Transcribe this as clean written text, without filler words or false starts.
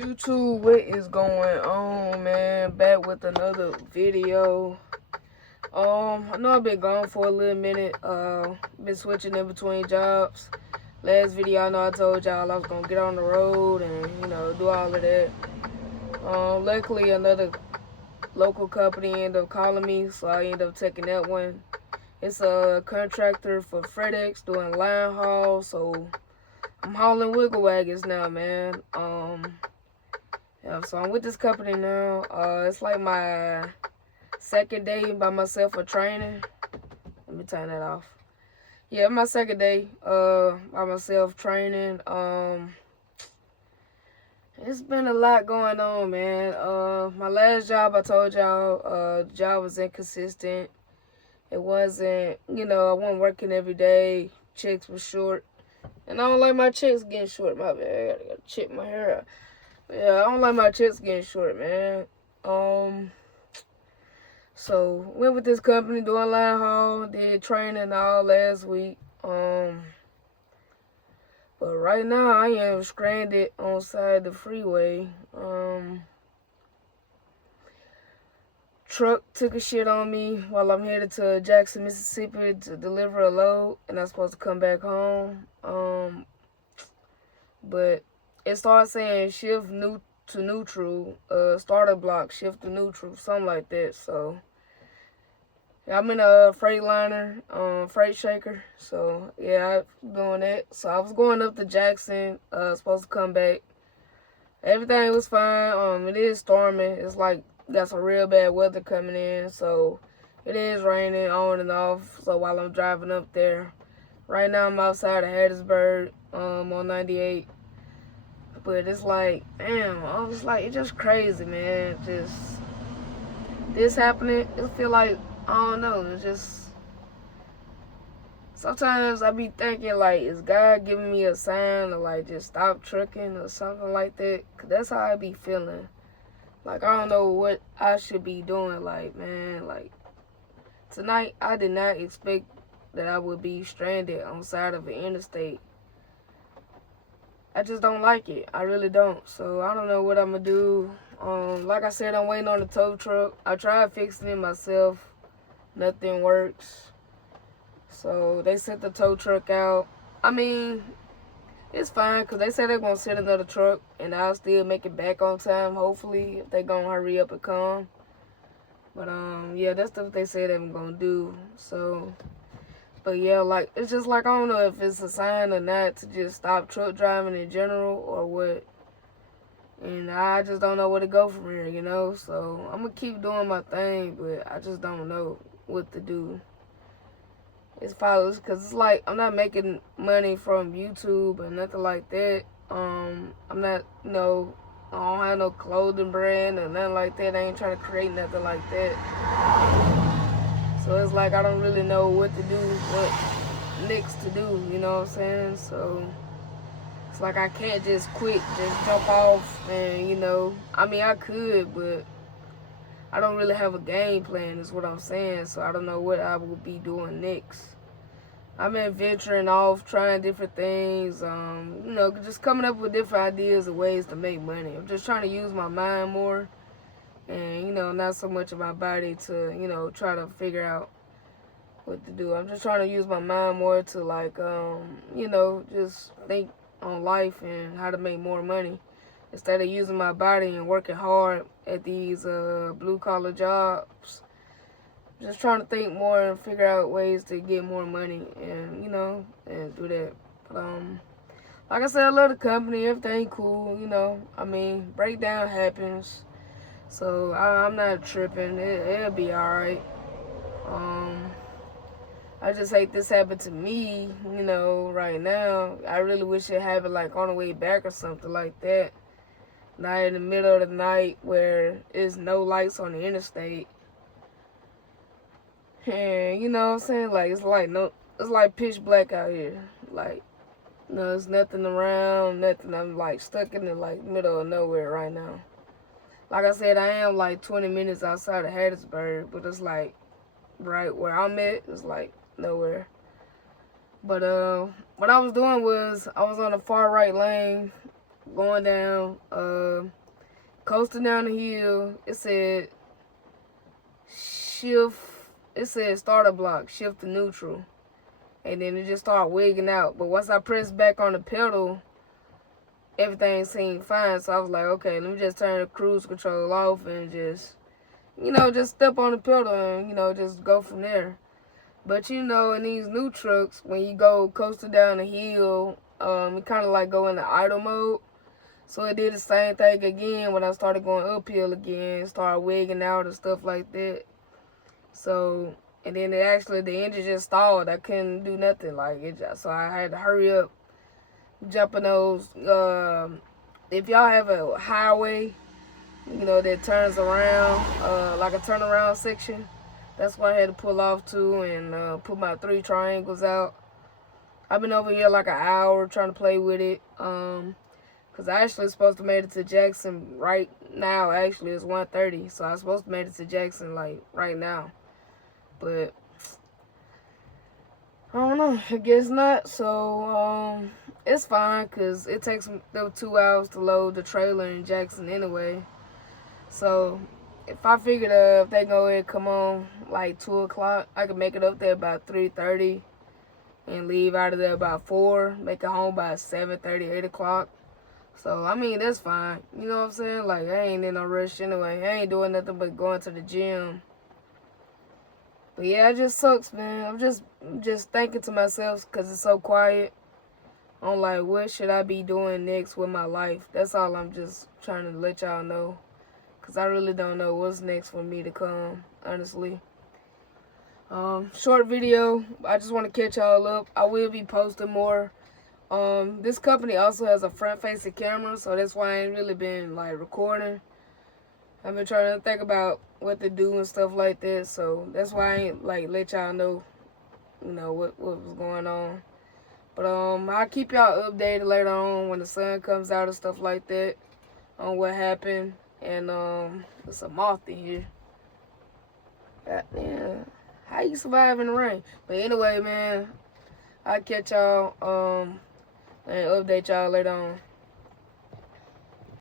YouTube, what is going on, man? Back with another video. I know I've been gone for a little minute. Been switching in between jobs. Last video, I know I told y'all I was gonna get on the road and do all of that. Luckily, another local company ended up calling me, so I ended up taking that one. It's a contractor for FedEx doing line haul, so I'm hauling wiggle wagons now, man. Yeah, so I'm with this company now. It's like my second day by myself for training. Let me turn that off. Yeah, my second day by myself training. It's been a lot going on, man. My last job, I told y'all, the job was inconsistent. It wasn't, I wasn't working every day. Checks were short. And I don't like my checks getting short. My bad, I gotta check my hair out. Yeah, I don't like my checks getting short, man. So went with this company doing line haul, did training all last week. But right now I am stranded on side the freeway. Truck took a shit on me while I'm headed to Jackson, Mississippi to deliver a load, and I'm supposed to come back home. But it started saying shift new to neutral, starter block, shift to neutral, something like that. So I'm in a Freightliner, freight shaker. So yeah, I'm doing that. So I was going up to Jackson, supposed to come back. Everything was fine. It is storming. It's like got some real bad weather coming in. So it is raining on and off. So while I'm driving up there, right now I'm outside of Hattiesburg, on 98. But it's like, damn, I was like, it's just crazy, man. Just this happening, it feel like, I don't know, it's just, sometimes I be thinking, like, is God giving me a sign to, like, just stop trucking or something like that? Because that's how I be feeling. Like, I don't know what I should be doing. Like, man, like, tonight, I did not expect that I would be stranded on the side of an interstate. I just don't like it. I really don't. So I don't know what I'm gonna do. Like I said, I'm waiting on the tow truck. I tried fixing it myself. Nothing works. So they sent the tow truck out. I mean, it's fine because they said they're gonna send another truck and I'll still make it back on time, hopefully, if they gonna hurry up and come. But yeah, that's what they said they were gonna do. So but yeah, like, it's just like, I don't know if it's a sign or not to just stop truck driving in general or what. And I just don't know where to go from here, So I'm going to keep doing my thing, but I just don't know what to do. It's follows, because it's like I'm not making money from YouTube or nothing like that. I'm not, I don't have no clothing brand or nothing like that. I ain't trying to create nothing like that. So it's like I don't really know what to do, what next to do, you know what I'm saying? So it's like I can't just quit, just jump off and, I mean, I could, but I don't really have a game plan is what I'm saying. So I don't know what I will be doing next. I'm venturing off, trying different things, just coming up with different ideas and ways to make money. I'm just trying to use my mind more. And, not so much of my body to, try to figure out what to do. I'm just trying to use my mind more to, like, just think on life and how to make more money. Instead of using my body and working hard at these blue-collar jobs. Just trying to think more and figure out ways to get more money and, and do that. But, like I said, I love the company. Everything cool, I mean, breakdown happens. So I'm not tripping. It'll be alright. I just hate this happened to me, right now. I really wish it happened like on the way back or something like that. Not in the middle of the night where there's no lights on the interstate. And you know what I'm saying? Like it's like pitch black out here. Like there's nothing around, nothing. I'm like stuck in the like middle of nowhere right now. Like I said, I am like 20 minutes outside of Hattiesburg, but it's like right where I'm at, it's like nowhere. But what I was doing was I was on the far right lane going down, coasting down the hill. It said shift. It said starter block, shift to neutral, and then it just started wigging out. But once I pressed back on the pedal, everything seemed fine. So I was like, okay, let me just turn the cruise control off and just, just step on the pedal and, just go from there. But, in these new trucks, when you go coasting down the hill, it kind of like go into idle mode. So it did the same thing again when I started going uphill again, started wigging out and stuff like that. So, and then the engine just stalled. I couldn't do nothing so I had to hurry up, jumping those. If y'all have a highway, that turns around, like a turnaround section, that's why I had to pull off to and put my 3 triangles out. I've been over here like an hour trying to play with it. Cause I actually supposed to made it to Jackson right now. Actually, it's 1:30, so I was supposed to made it to Jackson like right now. But I don't know. I guess not. So it's fine because it takes them 2 hours to load the trailer in Jackson anyway. So if I figured if they go ahead and come on like 2 o'clock, I could make it up there about 3:30 and leave out of there about 4. Make it home by 7:30, 8 o'clock. So, I mean, that's fine. You know what I'm saying? Like, I ain't in no rush anyway. I ain't doing nothing but going to the gym. But, yeah, it just sucks, man. I'm just thinking to myself because it's so quiet. I'm like, what should I be doing next with my life? That's all I'm just trying to let y'all know. Because I really don't know what's next for me to come, honestly. Short video. I just want to catch y'all up. I will be posting more. This company also has a front-facing camera, so that's why I ain't really been, like, recording. I've been trying to think about what to do and stuff like that, so that's why I ain't, like, let y'all know, what was going on. But, I'll keep y'all updated later on when the sun comes out and stuff like that on what happened. And, there's a moth in here. Goddamn. How you survive in the rain? But anyway, man, I'll catch y'all, and update y'all later on.